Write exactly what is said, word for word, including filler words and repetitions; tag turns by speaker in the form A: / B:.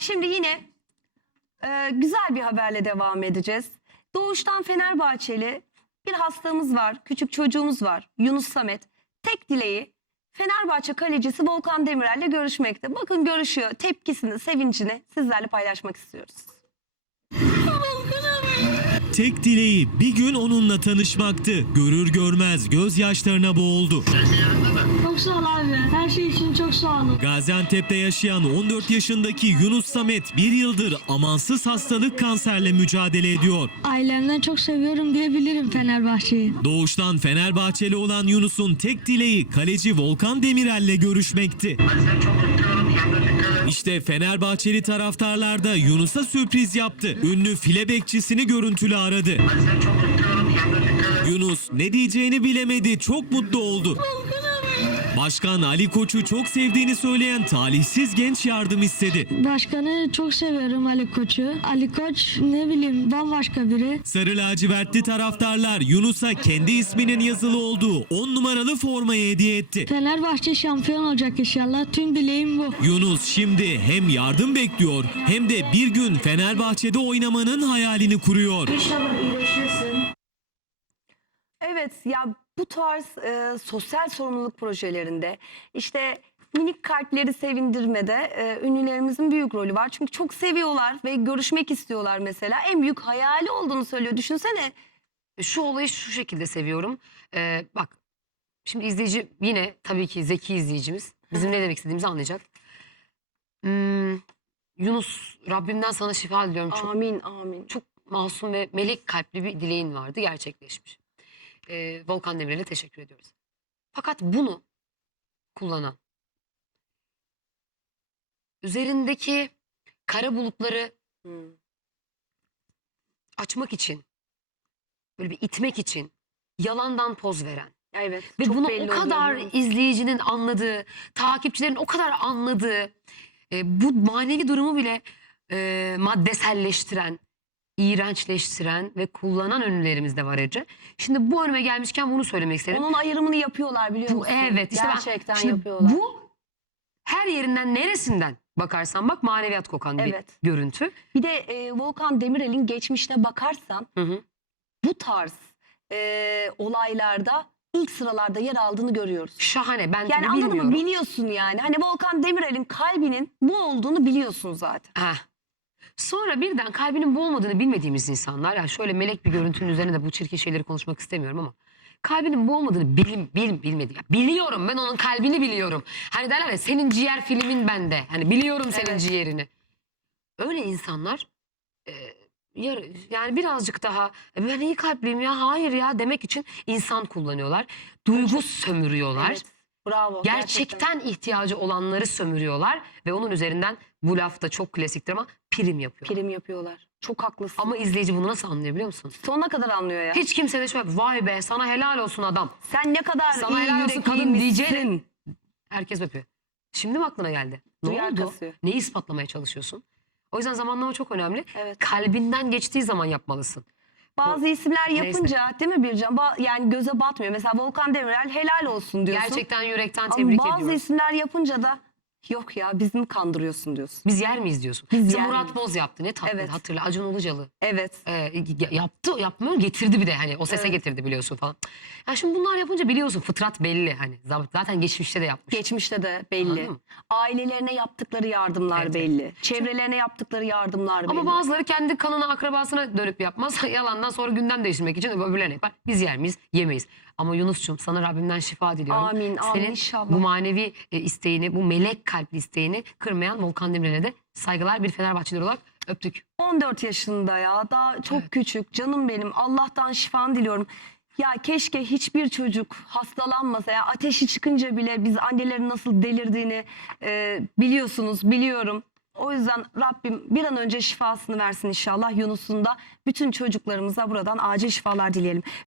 A: Şimdi yine e, güzel bir haberle devam edeceğiz. Doğuştan Fenerbahçeli bir hastamız var, küçük çocuğumuz var. Yunus Samet. Tek dileği Fenerbahçe kalecisi Volkan Demirel'le görüşmekte. Bakın görüşüyor. Tepkisini, sevincini sizlerle paylaşmak istiyoruz.
B: Tek dileği bir gün onunla tanışmaktı. Görür görmez gözyaşlarına boğuldu.
C: Çok sağ ol abi. Her şey için çok sağ olun.
B: Gaziantep'te yaşayan on dört yaşındaki Yunus Samet bir yıldır amansız hastalık kanserle mücadele ediyor.
C: Ailemden çok seviyorum diyebilirim Fenerbahçe'yi.
B: Doğuştan Fenerbahçeli olan Yunus'un tek dileği kaleci Volkan Demirel'le görüşmekti. İşte Fenerbahçeli taraftarlar da Yunus'a sürpriz yaptı. Ünlü file bekçisini görüntülü aradı. Yunus ne diyeceğini bilemedi, çok mutlu oldu. Başkan Ali Koç'u çok sevdiğini söyleyen talihsiz genç yardım istedi.
C: Başkanı çok seviyorum Ali Koç'u. Ali Koç ne bileyim bambaşka biri.
B: Sarı lacivertli taraftarlar Yunus'a kendi isminin yazılı olduğu on numaralı formayı hediye etti.
C: Fenerbahçe şampiyon olacak inşallah. Tüm dileğim bu.
B: Yunus şimdi hem yardım bekliyor hem de bir gün Fenerbahçe'de oynamanın hayalini kuruyor.
C: İnşallah iyileşirsin.
A: Evet ya bu tarz e, sosyal sorumluluk projelerinde işte minik kalpleri sevindirmede e, ünlülerimizin büyük rolü var. Çünkü çok seviyorlar ve görüşmek istiyorlar mesela. En büyük hayali olduğunu söylüyor. Düşünsene.
D: Şu olayı şu şekilde seviyorum. Ee, bak şimdi izleyici yine tabii ki zeki izleyicimiz. Bizim ne demek istediğimizi anlayacak. Hmm, Yunus, Rabbimden sana şifa diliyorum. Çok,
A: Amin amin.
D: çok masum ve melek kalpli bir dileğin vardı, gerçekleşmiş. Ee, Volkan Demirel'e teşekkür ediyoruz. Fakat bunu kullanan, üzerindeki kara bulutları
A: Hmm.
D: açmak için, böyle bir itmek için yalandan poz veren
A: Evet.
D: ve
A: çok
D: bunu
A: belli
D: o
A: oluyor,
D: kadar
A: biliyor musun?
D: izleyicinin anladığı, takipçilerin o kadar anladığı, e, bu manevi durumu bile e, maddeselleştiren, iğrençleştiren ve kullanan ünlülerimiz de var Ece. Şimdi bu önüme gelmişken bunu söylemek istedim.
A: Onun ayrımını yapıyorlar biliyor
D: Bu
A: musun?
D: evet işte ben-
A: Gerçekten
D: şimdi
A: yapıyorlar.
D: bu her yerinden neresinden bakarsan bak maneviyat kokan bir
A: Evet.
D: görüntü.
A: Bir de e, Volkan Demirel'in geçmişine bakarsan
D: Hı hı.
A: bu tarz e, olaylarda ilk sıralarda yer aldığını görüyoruz.
D: Şahane, ben
A: Yani
D: tabii
A: anladın
D: bilmiyorum.
A: mı? Biliyorsun yani. Hani Volkan Demirel'in kalbinin bu olduğunu biliyorsun zaten.
D: Heh. Sonra birden kalbinin bu olmadığını bilmediğimiz insanlar, yani şöyle melek bir görüntünün üzerine de bu çirkin şeyleri konuşmak istemiyorum ama kalbinin bu olmadığını bilim, bilim bilmedi. Ya biliyorum, ben onun kalbini biliyorum. Hani derler ya, senin ciğer filmin bende. Hani biliyorum senin
A: Evet.
D: ciğerini. Öyle insanlar e, yar- yani birazcık daha "E, ben iyi kalpliyim ya, hayır ya" demek için insan kullanıyorlar. Duygu sömürüyorlar.
A: Evet. Bravo.
D: Gerçekten ihtiyacı olanları sömürüyorlar ve onun üzerinden, bu laf da çok klasiktir ama, prim yapıyor.
A: Prim yapıyorlar. Çok haklısın.
D: Ama izleyici bunu nasıl anlıyor biliyor musun?
A: sonuna kadar anlıyor ya.
D: Hiç kimse de şöyle vay be sana helal olsun adam.
A: Sen ne kadar
D: Sana
A: iyi
D: helal olsun kadın
A: yürekliymişsin.
D: diyeceğin. Herkes öpüyor. Şimdi mi aklına geldi? Ne
A: Duyar
D: oldu?
A: kasıyor.
D: Neyi ispatlamaya çalışıyorsun? O yüzden zamanlama çok önemli.
A: Evet.
D: Kalbinden geçtiği zaman yapmalısın.
A: Bazı isimler
D: Neyse.
A: yapınca değil mi Bircan? Ba- yani göze batmıyor. Mesela Volkan Demirel helal olsun diyorsun.
D: Gerçekten yürekten
A: Ama
D: tebrik
A: bazı
D: ediyoruz.
A: isimler yapınca da yok ya bizi mi kandırıyorsun diyorsun.
D: Biz yer miyiz diyorsun.
A: Biz
D: Mesela
A: yer
D: Murat
A: miyiz?
D: Boz yaptı. Ne tatlı,
A: Evet.
D: hatırla. Acun Ilıcalı.
A: Evet.
D: Ee, yaptı, yapmıyor, getirdi bir de, hani o sese
A: Evet.
D: getirdi biliyorsun falan. Ya şimdi bunlar yapınca biliyorsun fıtrat belli, hani zaten geçmişte de yapmış.
A: Geçmişte de belli.
D: Anladın mı?
A: Ailelerine yaptıkları yardımlar
D: Evet,
A: belli. Çevrelerine yaptıkları yardımlar belli.
D: Ama bazıları kendi kanına, akrabasına dönüp yapmaz. Yalandan sonra gündem değiştirmek için öbürlerine yapar. Biz yer miyiz? Yemeyiz. Ama Yunus'cum, sana Rabbimden şifa diliyorum.
A: Amin, amin
D: Senin
A: inşallah.
D: bu manevi e, isteğini, bu melek kalpli isteğini kırmayan Volkan Demirel'e de saygılar, bir Fenerbahçeli olarak öptük.
A: on dört yaşında ya daha çok
D: Evet.
A: küçük canım benim, Allah'tan şifanı diliyorum. Ya keşke hiçbir çocuk hastalanmasa ya, ateşi çıkınca bile biz annelerin nasıl delirdiğini e, biliyorsunuz, biliyorum. O yüzden Rabbim bir an önce şifasını versin inşallah Yunus'un da, bütün çocuklarımıza buradan acil şifalar dileyelim.